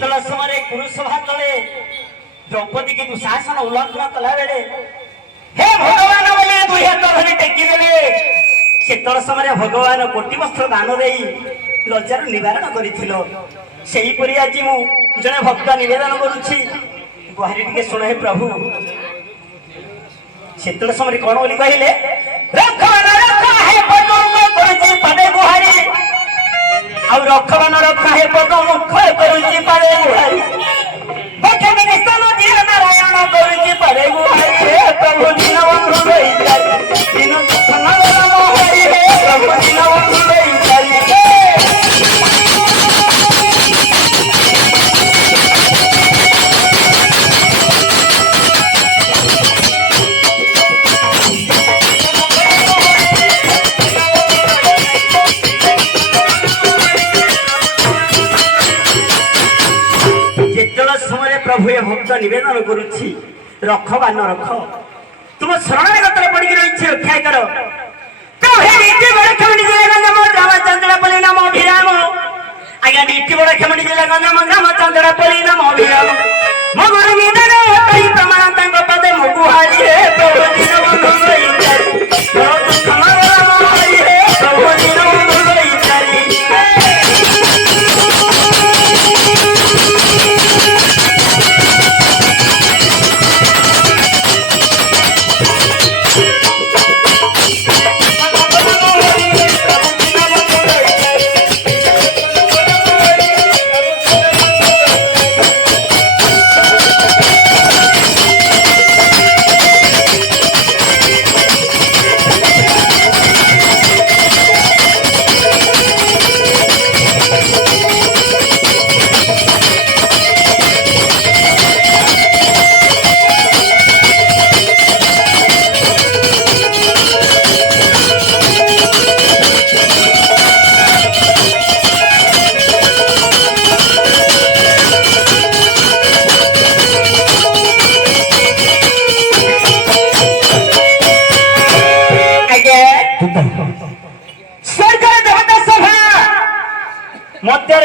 ଯେତେବେଳେ ସମୟରେ କୁରୁସଭା ତଳେ ଦ୍ରୌପଦୀ କି ଦୁଃଶାସନ ଉଲ୍ଲଂଘନ କଲା ବେଳେ ହେ ଭଗବାନ ବୋଲି ଦୁଇ ହାତ ଧରି ଟେକି ଦେଲେ। ସେତେବେଳେ ସମୟରେ ଭଗବାନ କୋଟି ବସ୍ତ୍ର ଦାନ ଦେଇ ଲଜ୍ଜାରୁ ନିବାରଣ କରିଥିଲ। ସେହିପରି ଆଜି ମୁଁ ଜଣେ ଭକ୍ତ ନିବେଦନ କରୁଛି, ଗୁହାରି ଟିକେ ଶୁଣ ହେ ପ୍ରଭୁ। ସେତେବେଳେ ସମୟରେ କଣ ବୋଲି କହିଲେ, ରଖବାନ ରଖା ହେ ପଦୁମ କରୁଛି ପଦେ ଗୁହାରି, ଆଉ ରଖବାନ ରଖା ହେ ପଦ ମୁଖ କରୁଛି ପଦେ ଗୁହାରି, ପକ୍ଷେ ନିସ୍ତନ ଦିଅ ନାରାୟଣ କରୁଛି ପଦେ ଗୁହାରି। ହେ ପ୍ରଭୁ ଦିନ ବନ୍ଧୁ ରହିଚାରି, ଦିନ ଦୁଃଖ ନରମ ହରି। ହେ ପ୍ରଭୁ ଦିନ ବନ୍ଧୁ ରହିଚାରି। प्रभु ये भक्त निवेदन करुछि, रखबान रख तुम शरण गतरे पड़ी रही रक्षा कर। तो हे नीति बड़ खेमणी जिला गंजाम रामचंद्रपल्ली नाम अभिराम, आज्ञा नीति बड़ खेमणी जिला गंजाम रामचंद्रपल्ली नाम अभिराम, मो गुरु निधन कई प्रमाण तंग पदे मो गुहारी। हे प्रभु दिन बंधु रहिचारि, मोर दुख नरम हरि। हे प्रभु दिन बंधु रहिचारि।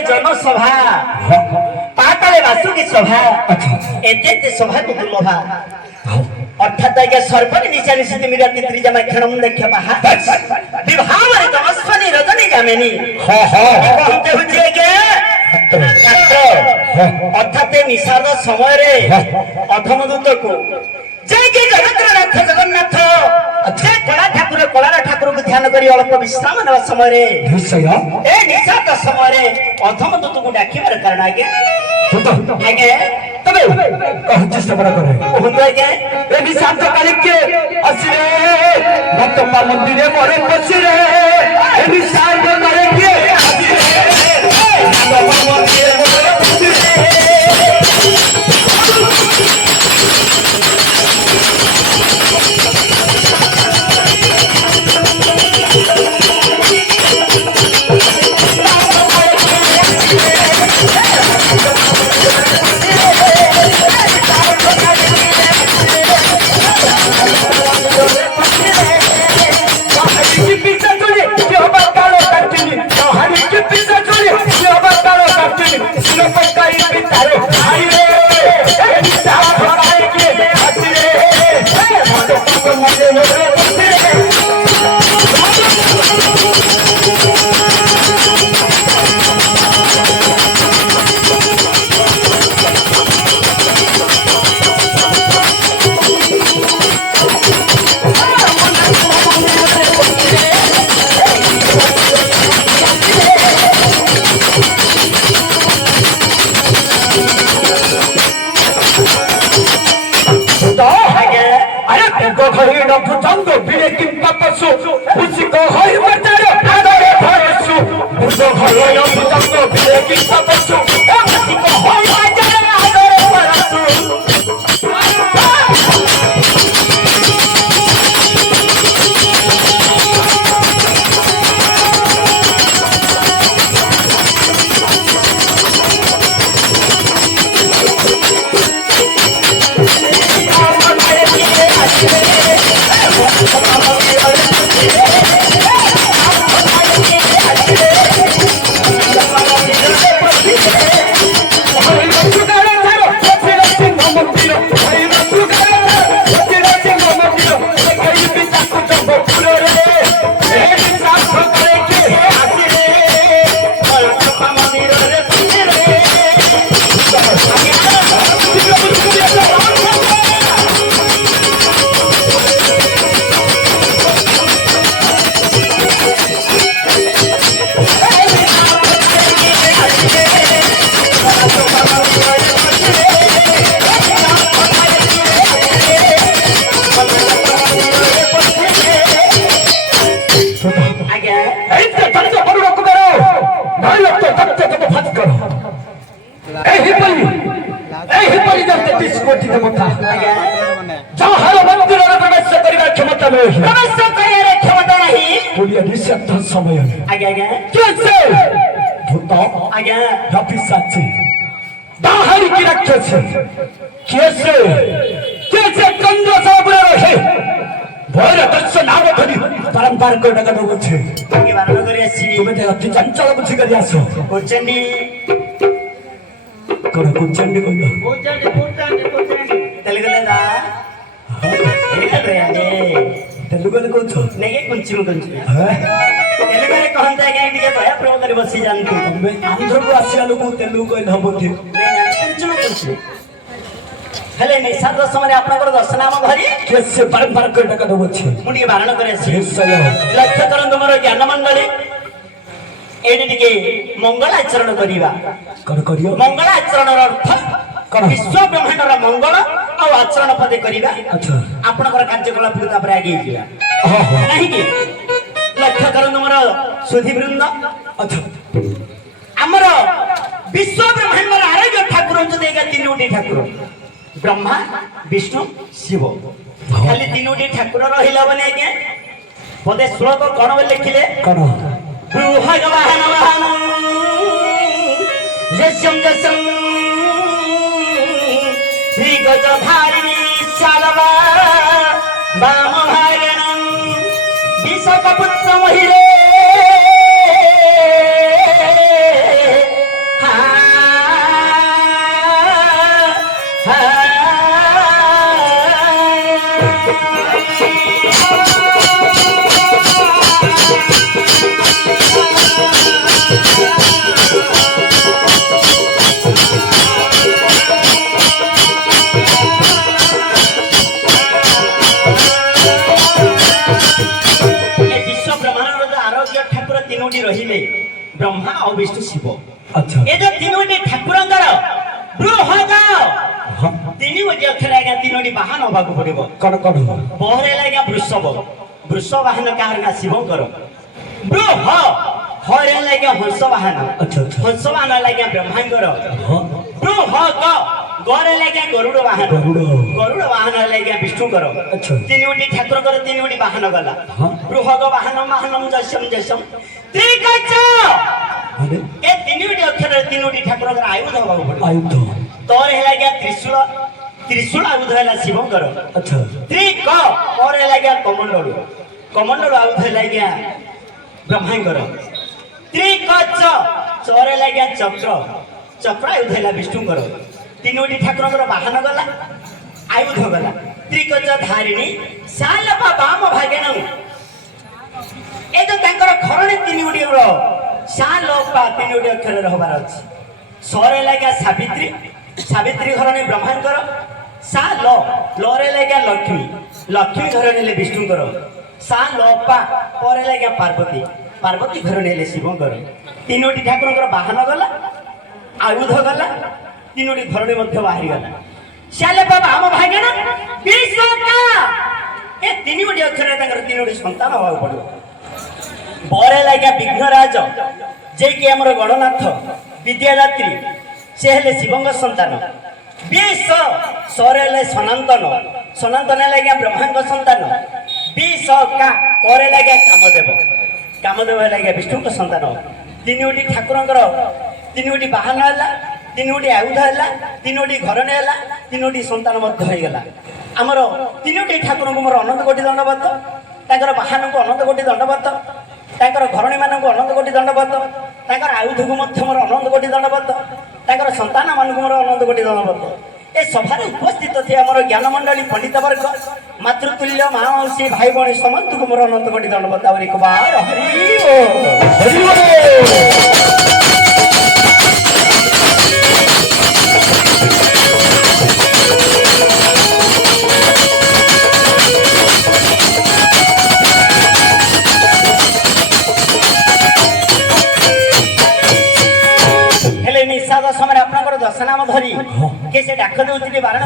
जनसभा पाताले वासुकी सभा एते सभा को तुमभा अर्थात आज्ञा सर्पनि निशा निशिति मिराति त्रिजमा क्षणम देख्य महा विभावरे तमस्वनि रजनी जामेनी कहते हुजे के अर्थात निषाद समय रे अधमदूत को जय के जगन्नाथ जगन्नाथ अच्छे कला ठाकुर कला ठाकुर को ध्यान करी अल्प विश्राम नेवा समय रे ए निषाद समय रे अधमदूत को डाकिबार कारण आगे आगे तबे कहछ सबरा करे कहत आगे ए निषाद काली के असिरे भक्त मंदिरे मोरे पसिरे ए निषाद काली के असिरे भक्त मंदिरे मोरे पसिरे। ତମ ଭାତ କର ଏହିପରି ତେତିଶ କୋଟି ଦେବତା ଯାହାର ମନ୍ଦିରରେ ପ୍ରବେଶ କରିବା କ୍ଷମତା ନାହିଁ ପ୍ରବେଶ କରିବାର କ୍ଷମତା ନାହିଁ ପୁଣିଆ ନିଷେଧ ସମୟରେ ଆଜ୍ଞା କିଏ ସେ ଭୂତ ଆଜ୍ଞା ପିଶାଚି ବାହାରିକି ରାକ୍ଷସ କିଏ ସେ ଚନ୍ଦ୍ର ସବୁରେ ରହେ ଭୟର ଦସ୍ୟ ନାମ ଧରି ବାରମ୍ବାର କରି ଡାକା ଦେଉଅଛେ ଆଜ୍ଞା ବାରଣ କରି ଆସିବି ତୁମେ ଯେ ଅତି ଚଞ୍ଚଳ ବୁଝି କରି ଆସ କୋଚଣ୍ଡି କଣ କୁଚଣ୍ଡି କହିଲ తెలుగులో దా ତେଲୁଗୁରେ କହୁଛ ନେଇକି କୁଞ୍ଚିମ తెలుగుରେ କହନ୍ତା ଆଜ୍ଞା ଟିକେ ଦୟା ପ୍ରେମ କରି ବସି ଯାଆନ୍ତୁ ତମେ ଆନ୍ଧ୍ରକୁ ଆସିବା ଲୋକ ତେଲୁଗୁ କହିଲେ ହବ କି ହେଲେ ନିଶାଦ ସମୟରେ ଆପଣଙ୍କର ଦର୍ଶନ ଆମ ଧରି ସେ ବାରମ୍ବାର କରି ଡାକା ଦେଉଅଛେ ମୁଁ ଟିକେ ବାରଣ କରି ଆସିବି ନିଶ୍ଚୟ ଲକ୍ଷ୍ୟ କରନ୍ତୁ ମୋର ଜ୍ଞାନ ମଣ୍ଡଳୀ ଏଇଠି ଟିକେ ମଙ୍ଗଳ ଆଚରଣ କରିବା କଣ କରିବ ମଙ୍ଗଳ ଆଚରଣର ଅର୍ଥ କଣ ବିଶ୍ୱ ବ୍ରହ୍ମାଣ୍ଡର ମଙ୍ଗଳ ଆଉ ଆଚରଣ ପଦେ କରିବା ଆଚ୍ଛା ଆପଣଙ୍କର କାର୍ଯ୍ୟକଳାପକୁ ତାପରେ ଆଗେଇ ଯିବା କାହିଁକି ଲକ୍ଷ୍ୟ କରନ୍ତୁ ମୋର ସୁଧୀବୃନ୍ଦ ଆଚ୍ଛା ଆମର ବିଶ୍ୱ ବ୍ରହ୍ମାଣ୍ଡର ଆରୋଗ୍ୟ ଠାକୁର ହଉଛନ୍ତି ଏକା ତିନୋଟି ଠାକୁର ବ୍ରହ୍ମା ବିଷ୍ଣୁ ଶିବ ଖାଲି ତିନୋଟି ଠାକୁର ରହିଲା ବୋଲି ଆଜ୍ଞା ପଦେ ଶ୍ଲୋକ କଣ ବୋଲି ଲେଖିଲେ କଣ ବୃହଗବାହନ ବାହନ ଯସ୍ୟଂ ଯସ୍ୟଂ ଧାରିଣୀ ଶାଲବା ବାମ ଭାଗଣଂ ବିଶକପୁତ୍ର ମହିରେ ରହିଲେ ବ୍ରହ୍ମା ଆଉ ବିଷ୍ଣୁ ଶିବ ଆଚ୍ଛା ଏ ଯୋଉ ତିନୋଟି ଠାକୁରଙ୍କର ବୃହଗ ତିନୋଟି ଅକ୍ଷର ଆଜ୍ଞା ତିନୋଟି ବାହନ ହବାକୁ ପଡିବ କଣ କଣ ବହରେ ଆଜ୍ଞା ବୃଷଭ ବୃଷ ବାହନ କାହାର ନା ଶିବଙ୍କର ବୃହ ହରେ ଆଜ୍ଞା ହଂସ ବାହନ ହଂସ ବାହନ ଆଜ୍ଞା ବ୍ରହ୍ମାଙ୍କର ବୃହଗ ଗରେ ଆଜ୍ଞା ଗରୁଡ଼ ବାହନ ଗରୁଡ଼ ବାହନ ଆଜ୍ଞା ବିଷ୍ଣୁଙ୍କର ତିନୋଟି ଠାକୁରଙ୍କର ତିନୋଟି ବାହନ ଗଲା ବୃହଗ ବାହନ ବାହନମ୍ ଯସ୍ୟମ୍ ଯସ୍ୟମ୍ ତ୍ରିକଚ ଏ ତିନୋଟି ଅକ୍ଷରରେ ତିନୋଟି ଠାକୁରଙ୍କର ଆୟୁଧ ହବାକୁ ପଡିବ ଆୟୁଧ ତୋର ହେଲା ଆଜ୍ଞା ତ୍ରିଶୂଳ ତ୍ରିଶୂଳ ଆୟୁଧ ହେଲା ଶିବଙ୍କର ଆଚ୍ଛା ତ୍ରିକ ପରେ ହେଲା ଆଜ୍ଞା କମଣ୍ଡଳୁ କମଣ୍ଡଳୁ ଆୟୁଧ ହେଲା ଆଜ୍ଞା ବ୍ରହ୍ମାଙ୍କର ତ୍ରିକଚ ଚର ହେଲା ଆଜ୍ଞା ଚକ୍ର ଚକ୍ର ଆୟୁଧ ହେଲା ବିଷ୍ଣୁଙ୍କର ତିନୋଟି ଠାକୁରଙ୍କର ବାହନ ଗଲା ଆୟୁଧ ଗଲା ତ୍ରିକଚ ଧାରିଣୀ ଶାଲବା ବାମ ଭାଗେଣ ଏ ଯୋଉ ତାଙ୍କର ଖରଣୀ ତିନୋଟିର ଶାଲବା ତିନୋଟି ଅକ୍ଷରରେ ହବାର ଅଛି ସରେ ଲାଗା ସାବିତ୍ରୀ ସାବିତ୍ରୀ ଘରଣୀ ବ୍ରହ୍ମାଙ୍କର ସା ଲରେ ଲାଗା ଲକ୍ଷ୍ମୀ ଲକ୍ଷ୍ମୀ ଘରଣୀ ହେଲେ ବିଷ୍ଣୁଙ୍କର ସା ଲପା ପରେ ଲାଗା ପାର୍ବତୀ ପାର୍ବତୀ ଘରଣୀ ହେଲେ ଶିବଙ୍କର ତିନୋଟି ଠାକୁରଙ୍କର ବାହନ ଗଲା ଆୟୁଧ ଗଲା ତିନୋଟି ଘରଣୀ ମଧ୍ୟ ବାହାରିଗଲା ଶ୍ୟାଲେ ବାବା ଆମ ଭାଗ୍ୟ ନା ଏ ତିନୋଟି ଅକ୍ଷରରେ ତାଙ୍କର ତିନୋଟି ସନ୍ତାନ ହବାକୁ ପଡିବ ପରେ ଲାଗା ବିଘ୍ନରାଜ ଯିଏକି ଆମର ଗଣନାଥ ବିଦ୍ୟାଦାତ୍ରୀ ସେ ହେଲେ ଶିବଙ୍କ ସନ୍ତାନ ବିଷ ସରେ ହେଲେ ସନାତନ ସନାତନ ହେଲେ ଆଜ୍ଞା ବ୍ରହ୍ମାଙ୍କ ସନ୍ତାନ ବିଷ କା ପରେ ଲାଗା କାମଦେବ କାମଦେବ ହେଲେ ଆଜ୍ଞା ବିଷ୍ଣୁଙ୍କ ସନ୍ତାନ ତିନୋଟି ଠାକୁରଙ୍କର ତିନୋଟି ବାହନ ହେଲା ତିନୋଟି ଆୟୁଧ ହେଲା ତିନୋଟି ଘରଣୀ ହେଲା ତିନୋଟି ସନ୍ତାନ ମଧ୍ୟ ହେଇଗଲା ଆମର ତିନୋଟି ଠାକୁରଙ୍କୁ ମୋର ଅନନ୍ତ କୋଟି ଦଣ୍ଡବତ ତାଙ୍କର ବାହନକୁ ଅନନ୍ତ କୋଟି ଦଣ୍ଡବତ ତାଙ୍କର ଘରଣୀ ମାନଙ୍କୁ ଅନନ୍ତ କୋଟି ଦଣ୍ଡବତ ତାଙ୍କର ଆୟୁଧକୁ ମଧ୍ୟ ମୋର ଅନନ୍ତ କୋଟି ଦଣ୍ଡବତ ତାଙ୍କର ସନ୍ତାନ ମାନଙ୍କୁ ମୋର ଅନନ୍ତ କୋଟି ଦଣ୍ଡବତ ଏ ସଭାରେ ଉପସ୍ଥିତ ଥିବା ମୋର ଜ୍ଞାନ ମଣ୍ଡଳୀ ପଣ୍ଡିତ ବର୍ଗ ମାତୃତୁଲ୍ୟ ମା ମାଉସୀ ଭାଇ ଭଉଣୀ ସମସ୍ତଙ୍କୁ ମୋର ଅନନ୍ତ କୋଟି ଦଣ୍ଡବତ ଆହୁରି କୁମାର ହରି ସମୟରେ ଆପଣଙ୍କର ଦର୍ଶନାମ ଧରି କି ସେ ଡାକ ଦେଉଛି ବାରଣ